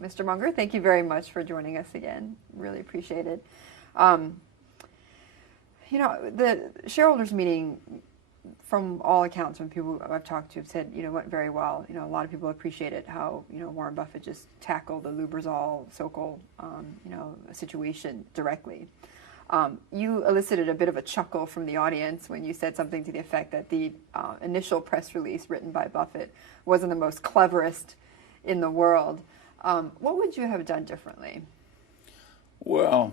Mr. Munger, thank you very much for joining us again. Really appreciate it. The shareholders meeting, from all accounts, from people I've talked to, have said, went very well. A lot of people appreciated how, Warren Buffett just tackled the Lubrizol Sokol, situation directly. You elicited a bit of a chuckle from the audience when you said something to the effect that the initial press release written by Buffett wasn't the most cleverest in the world. What would you have done differently? Well,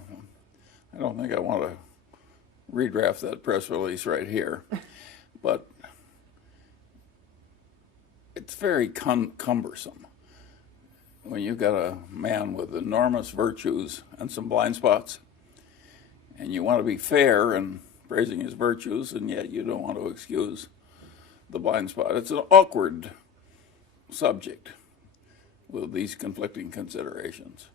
I don't think I want to redraft that press release right here, but it's very cumbersome when you've got a man with enormous virtues and some blind spots, and you want to be fair in praising his virtues, and yet you don't want to excuse the blind spot. It's an awkward subject with these conflicting considerations.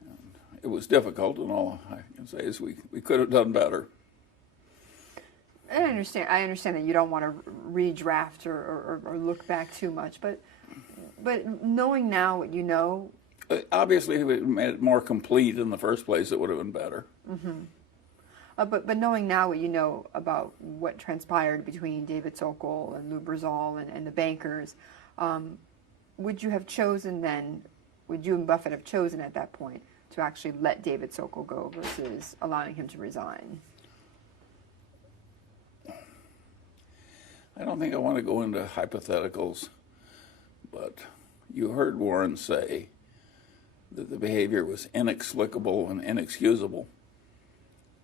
And it was difficult, and all I can say is we could have done better. I understand that you don't want to redraft or look back too much, but knowing now what you know. Obviously, if it made it more complete in the first place, it would have been better. Mm-hmm. But knowing now what you know about what transpired between David Sokol and Lubrizol and the bankers, would you have chosen then? Would you and Buffett have chosen at that point to actually let David Sokol go versus allowing him to resign? I don't think I want to go into hypotheticals, but you heard Warren say that the behavior was inexplicable and inexcusable.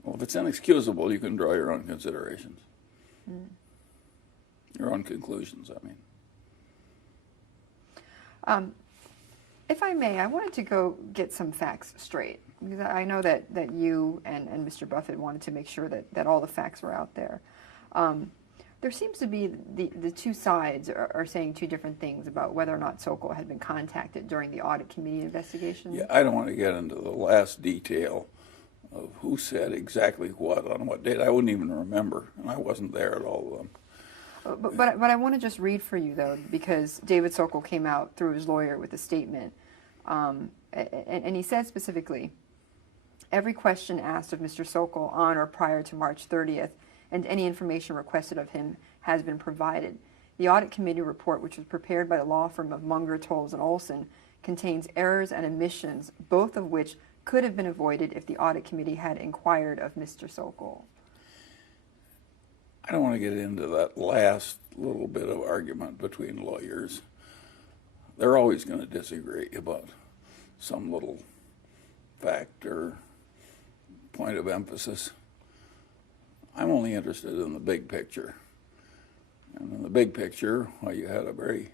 Well, if it's inexcusable, you can draw your own considerations, your own conclusions, I mean. If I may, I wanted to go get some facts straight, because I know that you and Mr. Buffett wanted to make sure that all the facts were out there. There seems to be the two sides are saying two different things about whether or not Sokol had been contacted during the audit committee investigation. Yeah, I don't want to get into the last detail of who said exactly what on what date. I wouldn't even remember, and I wasn't there at all of them. But I want to just read for you, though, because David Sokol came out through his lawyer with a statement, and he said specifically, every question asked of Mr. Sokol on or prior to March 30th and any information requested of him has been provided. The audit committee report, which was prepared by the law firm of Munger, Tolles, and Olson, contains errors and omissions, both of which could have been avoided if the audit committee had inquired of Mr. Sokol. I don't want to get into that last little bit of argument between lawyers. They're always going to disagree about some little fact or point of emphasis. I'm only interested in the big picture. And in the big picture, well, you had a very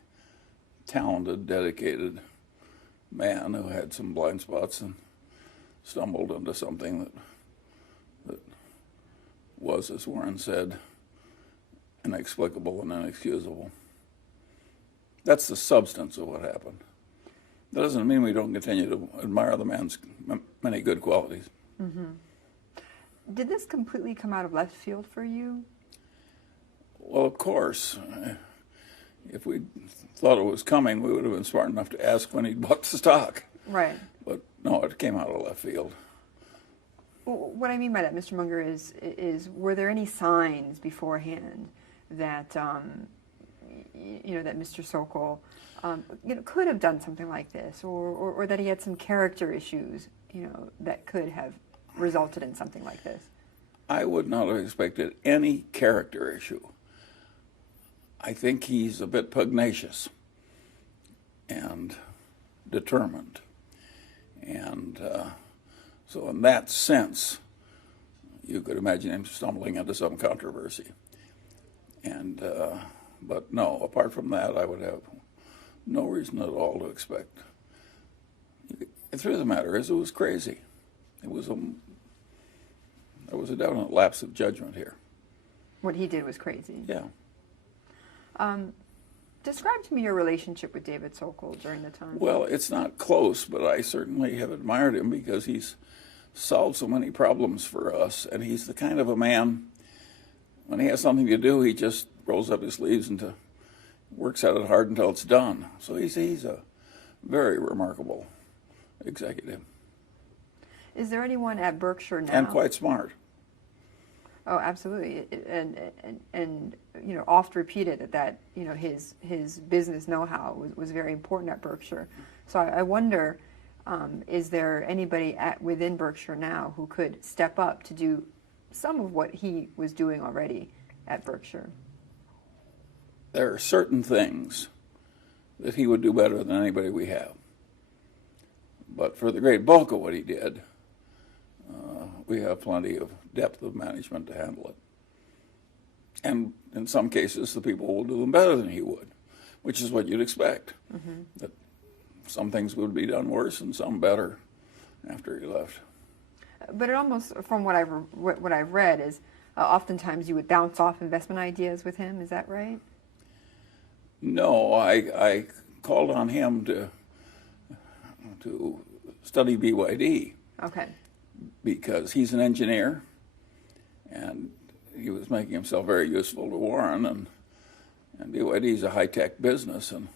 talented, dedicated man who had some blind spots and stumbled into something that was, as Warren said, inexplicable and inexcusable. That's the substance of what happened. That doesn't mean we don't continue to admire the man's many good qualities. Mm-hmm. Did this completely come out of left field for you? Well, of course. If we thought it was coming, we would have been smart enough to ask when he bought the stock. Right. But no, it came out of left field. Well, what I mean by that, Mr. Munger, is were there any signs beforehand that that Mr. Sokol could have done something like this, or that he had some character issues, that could have resulted in something like this? I would not have expected any character issue. I think he's a bit pugnacious and determined. And so in that sense, you could imagine him stumbling into some controversy. And but no, apart from that, I would have no reason at all to expect. The truth of the matter is, it was crazy. There was a definite lapse of judgment here. What he did was crazy. Yeah. Describe to me your relationship with David Sokol during the time. Well, it's not close, but I certainly have admired him because he's solved so many problems for us, and he's the kind of a man, when he has something to do, he just rolls up his sleeves and works at it hard until it's done. So he's a very remarkable executive. Is there anyone at Berkshire now? And quite smart. Oh, absolutely, and you know, oft repeated that you know his business know-how was very important at Berkshire. So I wonder, is there anybody within Berkshire now who could step up to do some of what he was doing already at Berkshire? There are certain things that he would do better than anybody we have. But for the great bulk of what he did, we have plenty of depth of management to handle it. And in some cases, the people will do them better than he would, which is what you'd expect. Mm-hmm. That some things would be done worse and some better after he left. But it almost, from what I've read, is oftentimes you would bounce off investment ideas with him. Is that right? No, I called on him to study BYD. Okay. Because he's an engineer, and he was making himself very useful to Warren, and BYD is a high-tech business, and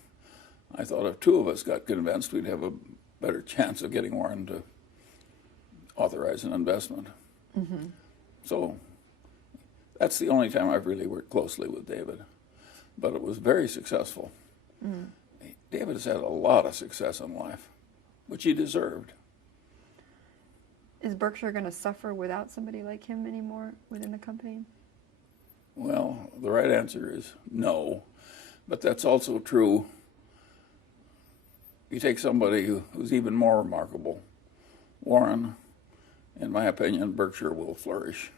I thought if two of us got convinced, we'd have a better chance of getting Warren to authorize an investment. Mm-hmm. So that's the only time I've really worked closely with David, but it was very successful. Mm. David has had a lot of success in life, which he deserved. Is Berkshire going to suffer without somebody like him anymore within the company? Well, the right answer is no, but that's also true. You take somebody who's even more remarkable, Warren. In my opinion, Berkshire will flourish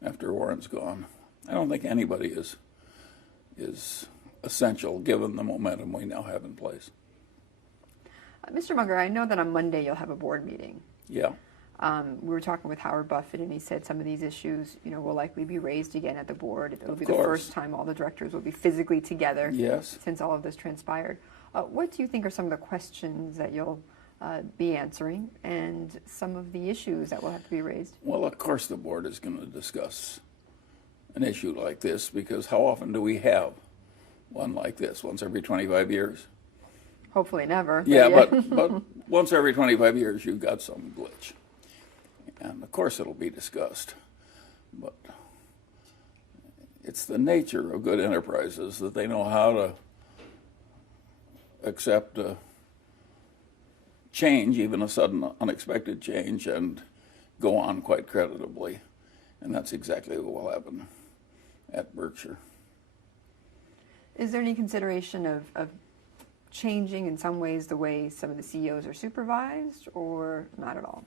after Warren's gone. I don't think anybody is essential given the momentum we now have in place. Mr. Munger, I know that on Monday you'll have a board meeting. Yeah. We were talking with Howard Buffett, and he said some of these issues, you know, will likely be raised again at the board. It'll be the first time all the directors will be physically together. Yes. Since all of this transpired. What do you think are some of the questions that you'll be answering, and some of the issues that will have to be raised? Well, of course the board is going to discuss an issue like this, because how often do we have one like this? Once every 25 years? Hopefully never. Yeah, but once every 25 years you've got some glitch. And of course it'll be discussed. But it's the nature of good enterprises that they know how to accept change, even a sudden unexpected change, and go on quite creditably. And that's exactly what will happen at Berkshire. Is there any consideration of changing in some ways the way some of the CEOs are supervised, or not at all?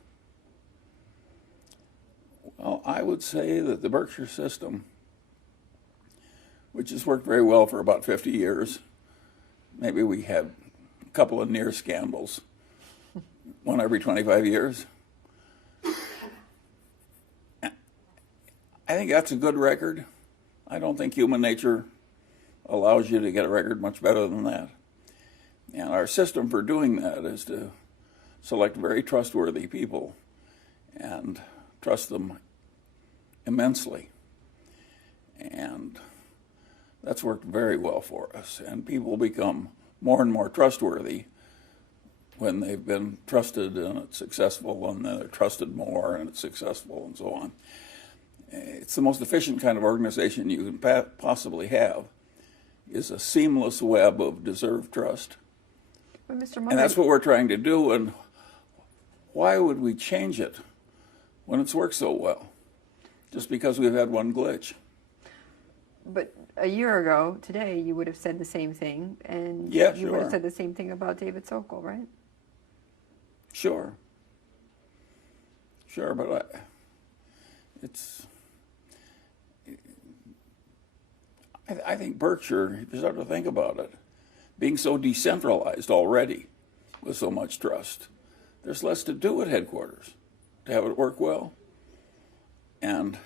Well, I would say that the Berkshire system, which has worked very well for about 50 years, maybe we had a couple of near scandals, one every 25 years. I think that's a good record. I don't think human nature allows you to get a record much better than that. And our system for doing that is to select very trustworthy people and trust them immensely. And that's worked very well for us. And people become more and more trustworthy when they've been trusted and it's successful, and then they're trusted more and it's successful, and so on. It's the most efficient kind of organization you can possibly have, is a seamless web of deserved trust. But Mr. Munger, and that's what we're trying to do, and why would we change it when it's worked so well? Just because we've had one glitch. But a year ago, today, you would have said the same thing, and yeah, you would have said the same thing about David Sokol, right? Sure, but I think Berkshire, if you start to think about it, being so decentralized already with so much trust, there's less to do at headquarters to have it work well. And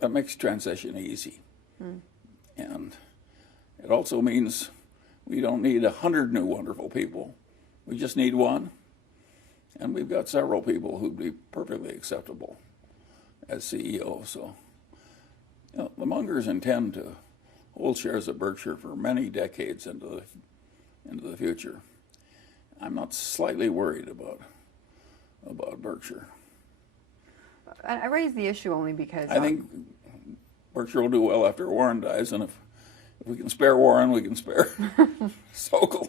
that makes transition easy. Mm. And it also means we don't need 100 new wonderful people. We just need one. And we've got several people who'd be perfectly acceptable as CEO. So, you know, the Mungers intend to hold shares of Berkshire for many decades into the future. I'm not slightly worried about Berkshire. I raise the issue only because I think Berkshire will do well after Warren dies, and if we can spare Warren, we can spare Sokol.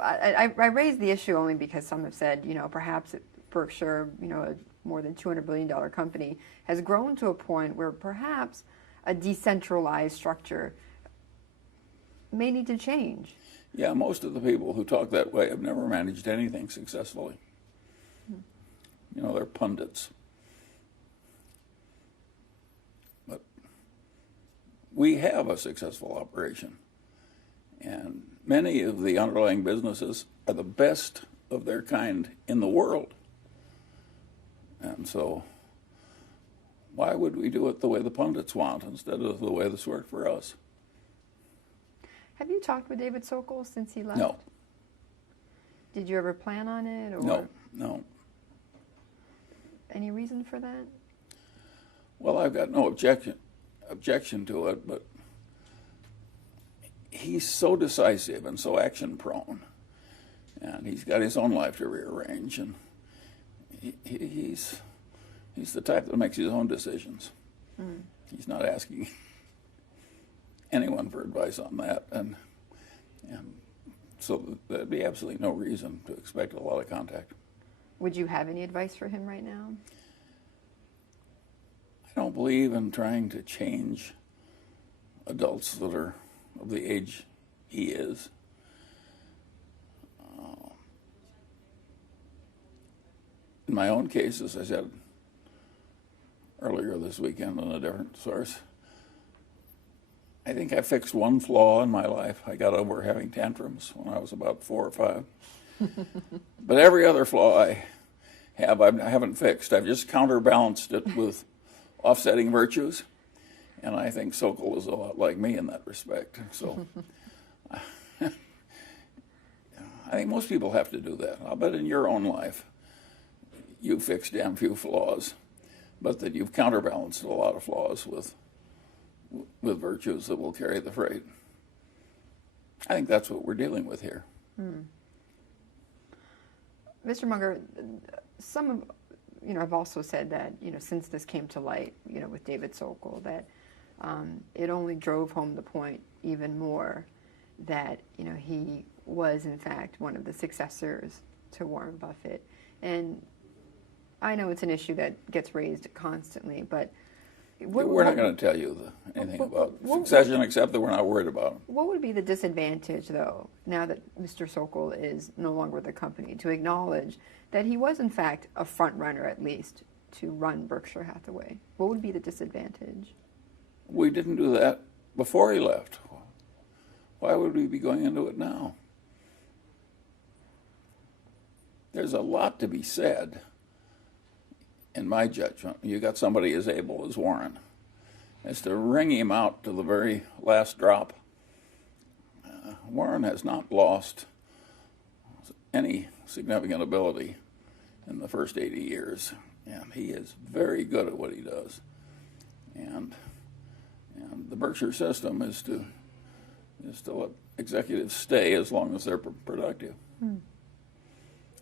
I raise the issue only because some have said, perhaps Berkshire, a more than $200 billion company, has grown to a point where perhaps a decentralized structure may need to change. Yeah, most of the people who talk that way have never managed anything successfully. They're pundits. But we have a successful operation. And many of the underlying businesses are the best of their kind in the world. And so why would we do it the way the pundits want instead of the way this worked for us? Have you talked with David Sokol since he left? No. Did you ever plan on it? Or No. Any reason for that? Well, I've got no objection to it, but he's so decisive and so action-prone, and he's got his own life to rearrange, and he's the type that makes his own decisions. He's not asking anyone for advice on that, and so there'd be absolutely no reason to expect a lot of contact. Would you have any advice for him right now? I don't believe in trying to change adults that are of the age he is. In my own case, as I said earlier this weekend on a different source, I think I fixed one flaw in my life. I got over having tantrums when I was about 4 or 5. But every other flaw I haven't fixed. I've just counterbalanced it with offsetting virtues. And I think Sokol is a lot like me in that respect. So I think most people have to do that. I'll bet in your own life you've fixed damn few flaws, but that you've counterbalanced a lot of flaws with virtues that will carry the freight. I think that's what we're dealing with here. Mr. Munger, I've also said that, since this came to light, with David Sokol, that it only drove home the point even more that, he was, in fact, one of the successors to Warren Buffett. And I know it's an issue that gets raised constantly, but we're not going to tell you anything about succession except that we're not worried about it. What would be the disadvantage, though, now that Mr. Sokol is no longer with the company, to acknowledge that he was, in fact, a front runner, at least, to run Berkshire Hathaway? What would be the disadvantage? We didn't do that before he left. Why would we be going into it now? There's a lot to be said, in my judgment. You got somebody as able as Warren, as to wring him out to the very last drop. Warren has not lost any significant ability in the first 80 years, and he is very good at what he does. And the Berkshire system is to let executives stay as long as they're productive.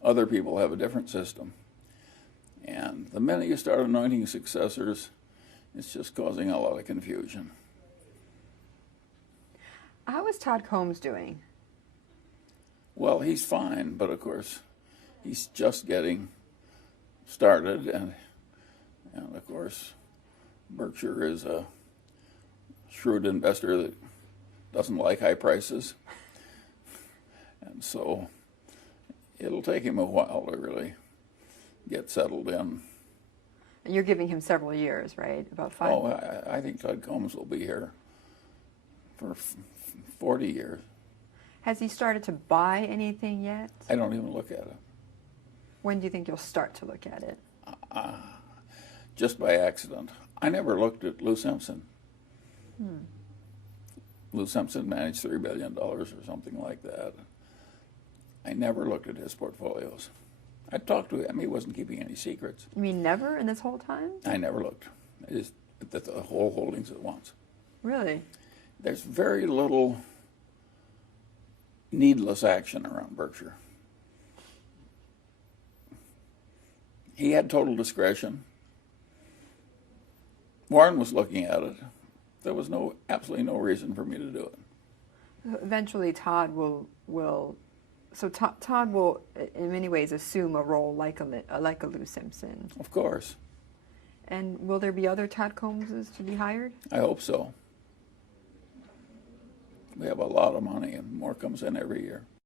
Other people have a different system. And the minute you start anointing successors, it's just causing a lot of confusion. How is Todd Combs doing? Well, he's fine, but of course, he's just getting started, and of course, Berkshire is a shrewd investor that doesn't like high prices, and so it'll take him a while to really get settled in. And you're giving him several years, right? About 5. Oh, I think Todd Combs will be here for 40 years. Has he started to buy anything yet? I don't even look at it. When do you think you'll start to look at it? Just by accident. I never looked at Lou Simpson. Lou Simpson managed $3 billion or something like that. I never looked at his portfolios. I talked to him. He wasn't keeping any secrets. You mean never in this whole time? I never looked. I just looked at the whole holdings at once. Really? There's very little needless action around Berkshire. He had total discretion. Warren was looking at it. There was absolutely no reason for me to do it. Eventually, Todd will. So Todd will, in many ways, assume a role like a Lou Simpson. Of course. And will there be other Todd Combses to be hired? I hope so. We have a lot of money, and more comes in every year.